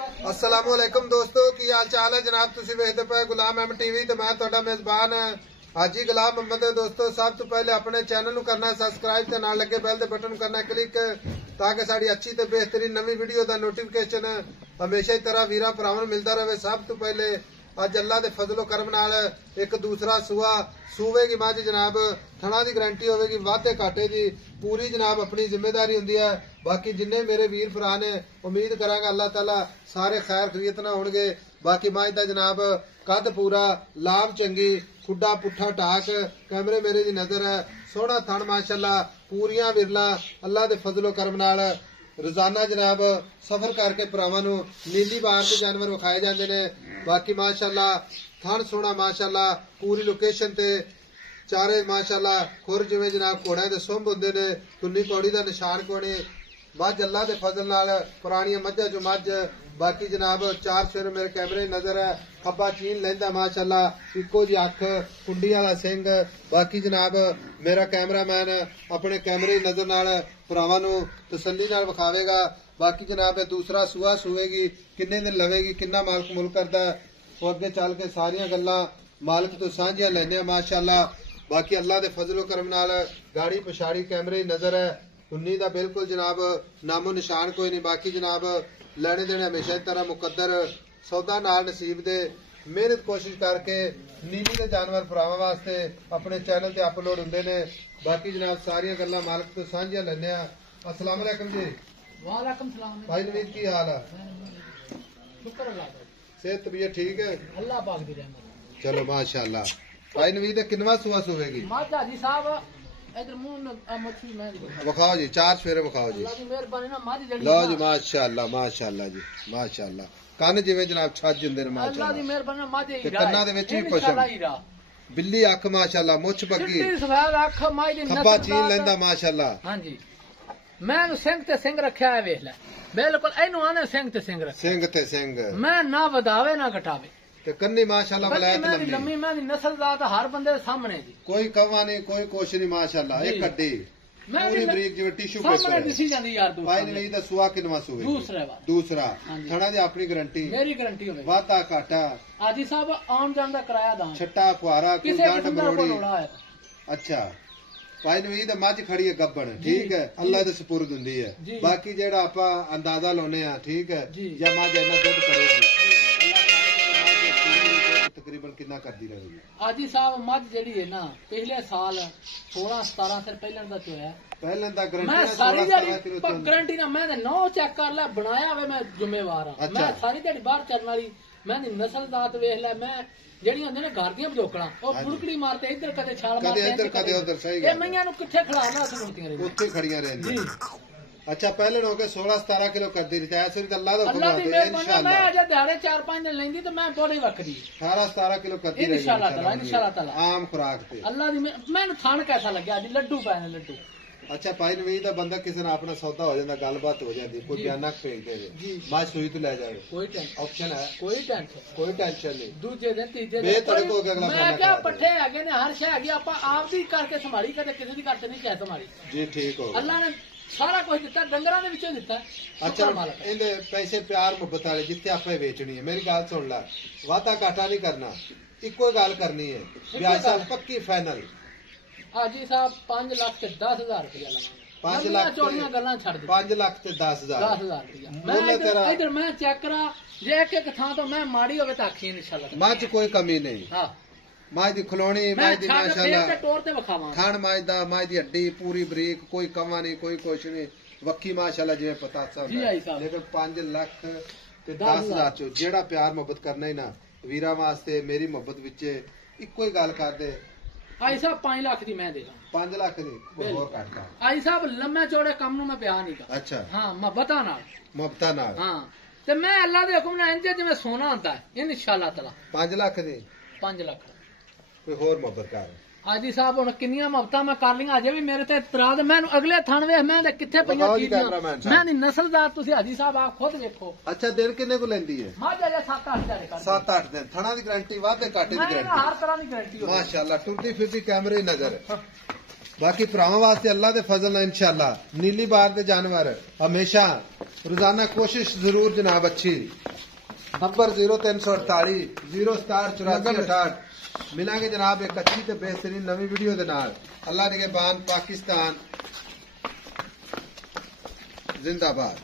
अस्सलामुअलैकुम दोस्तों, की हाल चाल है जनाब। तुसी वेखदे पे गुलाम अहमद टीवी ते मैं तुहाडा मेजबान हाजी गुलाम अहमद। दोस्तों, सब तो पहले अपने चैनल नूं करना सबसक्राइब ते नाल लगे बैल दे बटन करना क्लिक ताकि साडी अच्छी ते बेहतरीन नवी वीडियो दा नोटिफिकेशन हमेशा ही तरह वीरां भरावां नूं मिलदा रहे। सब तो पहले अज अल्लाह दे फजलो करम नाल एक दूसरा सूआ सूवेगी मझ जनाब। थणा दी गारंटी होगी, वाधे घाटे दी पूरी जनाब अपनी जिम्मेदारी हुंदी है। बाकी जिन्ने मेरे वीर भरा ने उम्मीद करांगा अल्लाह ताला सारे खैर खरीत ना होणगे। बाकी मझ दा जनाब कद पूरा लाभ चंगी खुड्डा पुट्ठा टाक कैमरे मेरे दी नजर है। सोहना थण माशाअल्लाह पूरियां विरला अल्लाह दे फजलो करम नाल रोजाना जनाब सफर करके भरावां नूं नीली बार के जानवर विखाए जाते हैं। बाकी माशाअल्लाह थण सोहना माशाअल्लाह पूरी लोकेशन ते चारे माशाअल्लाह खुर जिवें जनाब घोड़ियां दे सुंभ हुंदे ने कुन्नी पौड़ी दा निशान कोने मझ अल्लाह दे फजल नाल पुरानियां मझां चों मझ। बाकी जनाब चार सिर मेरे कैमरे नजर है, खब्बा चीन लैंदा माशाअल्लाह इक्को जी अख कुंडी वाला सिंह। बाकी जनाब मेरा कैमरामैन अपने कैमरे नजर नाल भरावां नूं तसल्ली नाल विखावेगा। बाकी जनाब दूसरा सूआ सूएगी किन्ने दिन लवेगी किन्ना मालक मुल करदा वो अगे चल के सारियां गल्लां मालक तो सांझियां लैने माशाअल्लाह। बाकी अल्लाह दे फजलो करम नाल गाड़ी पछाड़ी कैमरे नजर है, उन्नी दा बिल्कुल जनाब नामो निशान कोई नहीं। बाकी जनाब लैने देने हमेशा की तरह मुकद्दर सौदा नाल नसीब दे मेहनत कोशिश करके नीली दे जानवर भरावां वास्ते अपने चैनल ते अपलोड हुंदे ने। बाकी जनाब सारियां गल्लां मालक तो सांझियां लैने। अस्सलाम वालेकुम जी। वालेकुम सलाम भाई नवीद की हाल है? शुक्र अल्लाह का, सेहत तबीयत ठीक है? अल्लाह पाक दी रहमत। चलो माशाअल्लाह। भाई नवीद किनवा सूआ सूवेगी? माता जी साहब इधर मुंह में मछली मैं विखाओ जी, चार सवेरे विखाओ जी। अल्लाह की मेहरबानी ना माजी जड़ी लो जी माशाअल्लाह माशाअल्लाह जी माशाअल्लाह। कन जिवें जनाब छज हुंदे ने अल्लाह दी माशाअल्लाह। मेहरबानी ना माजी ते कन्ना दे विच भी पशम बिल्ली अख माशाअल्लाह मुछ बग्गी चिट्टी सफेद अख माजी खब्बा चीन लैंदा माशाअल्लाह। हां जी मैं सिंह ते सिंह रखया है, वेख ले बिल्कुल एनु आने सिंह ते सिंह रख सिंह ते सिंह मैं ना वधावे ना घटावे ते कन्नी माशाअल्लाह वलायत लम्मी लम्मी मैं नस्ल दा तो हर बंदे दे सामने जी कोई कवा नहीं कोई कुछ नहीं माशाअल्लाह। एक कड्डी मैं पूरी बरीक जिवें टिश्यू पेपर सामने दिसी जांदी यार। भाई नवीद दा सूआ किनवा सूवे? दूसरा बार दूसरा थणा दी अपनी गारंटी मेरी गारंटी होवे। वाधा घाटा आजी साहब आम जान दा किराया दां छट्टा फुआरा कोई किसे गांठ बंदा को मरोड़ी। लोड़ा है। अच्छा भाई नवीद मझ खड़ी है गब्बन ठीक है, अल्लाह दे सपुर्द हुंदी है। बाकी जेड़ा आपा अंदाजा लाउने आ ठीक है जे मझ इन्ना दुध करेगी तकरीबन कितना करदी रहेगी? आजी साहब मझ जेड़ी है ना पिछले साल 16-17 सिर पहले दा चोया पहले दा मैं गारंटी सारी जेड़ी गारंटी ना मैं 9 चेक कर ला बनाया हुए मैं जिम्मेवार हां। मैं सारी जेड़ी बाहर चलने वाली मैं नस्ल जात वेख ले मैं जेड़ी होंदे ने घर दियां बजोकड़ा ओ फुड़कड़ी मारते इधर कदे छाल मारते कदे इधर कदे उधर। सही ए मैयां नु किथे खड़ाना सुनती रही उत्ते खड़ियां रहंदी। अच्छा पहले हो के 16-17 किलो कर दी थी ऐसे तो अल्लाह दा हुक्म अल्लाह दी है मेहरबानी मैं इंशाअल्लाह अजे दिहाड़े 4-5 दिन लेंदी तो मैं बड़ी वखरी 18-17 किलो कर दी इंशाअल्लाह ताला आम खुराक पे। अल्लाह दी मैनू थान कैसा लग्या अज लड्डू पाए ने लड्डू। अच्छा भाई नवीद दा बंदा किसी ने अपना सौदा हो जाता गलबात हो जाती कोई बयाना भेज दे मझ सूई तो ले जाए कोई टेंशन ऑप्शन है कोई टेंशन नहीं। दूजे दिन तीजे दिन बेहतर को अगला मैं क्या पट्ठे हैगे ने हर शय हैगी आपा आप दी करके संभाली कदे किसी दी करके नहीं चाहे संभाली जी ठीक हो अल्लाह ने सारा कुछ दिता डंगरां दे विचों दिता। अच्छा इहदे पैसे प्यार मुहब्बत वाले जिथे आपे वेचनी है मेरी गल सुन ला वादा घाटा नहीं करना इको गल करनी है ब्याज साहब पक्की फाइनल। हाजी साहब 5 लाख ते 10,000 रुपया लगा 5 लाख चौड़ियां गल्लां छड़ दे 5 लाख ते 10,000 रुपया मैं इधर मैं चेक करा जे एक थां तो मैं माड़ी होवे तां आखी इंशाअल्लाह मझ कोई कमी नहीं। हां मझ दी खलोनी मझ दी माशाअल्लाह टोर ते विखावां खान मझ दा मझ दी हड्डी पूरी बरीक कोई कमा नहीं कोई कुछ नहीं वक्की माशाअल्लाह जिवें पतासा होंदा। लेकिन 5 लाख ते 10,000 चो जेड़ा प्यार मोहब्बत करना ही ना वीरा वास्ते मेरी मोहब्बत विच इक्को ही गल कर दे। आई साहब 5 लाख दी मैं दे 5 लाख दी कोई होर घट कर। आई साहब लम्मे चौड़े कम नु मैं ब्याह नहीं कर। अच्छा हां मोहब्बता नाल हां ते मैं अल्लाह दे हुक्म नाल इंज जिवें सोना होंदा है इंशाअल्लाह ताला 5 लाख दी 5 लाख कोई होर मोहब्बत कर। हाजी साहब हुण किन्नियां मोहब्बतां मैं कर लियां अजे भी मेरे ते इतराज मैं अगले थान वेख मैं ते किथे पईयां चीज़ां मैं दी नस्लदार तुसी हाजी साहब आप खुद देखो। अच्छा दिन किन्ने को लेंदी है? मां अजे 7-8 दिन कर 7-8 दिन थणा दी गारंटी वादे काटे दी गारंटी हर तरह दी गारंटी माशाअल्लाह टुरदी फिरदी कैमरे नजर। बाकी भरावां वास्ते अल्लाह दे फजल नाल इंशाअल्लाह नीली बार दे जानवर हमेशा रोजाना कोशिश जरूर जनाब अच्छी नंबर 0348 0678468 मिलांगे जनाब एक अच्छी ते बेहतरीन नवी वीडियो दे नाल। अल्लाह निगहबान, पाकिस्तान जिंदाबाद।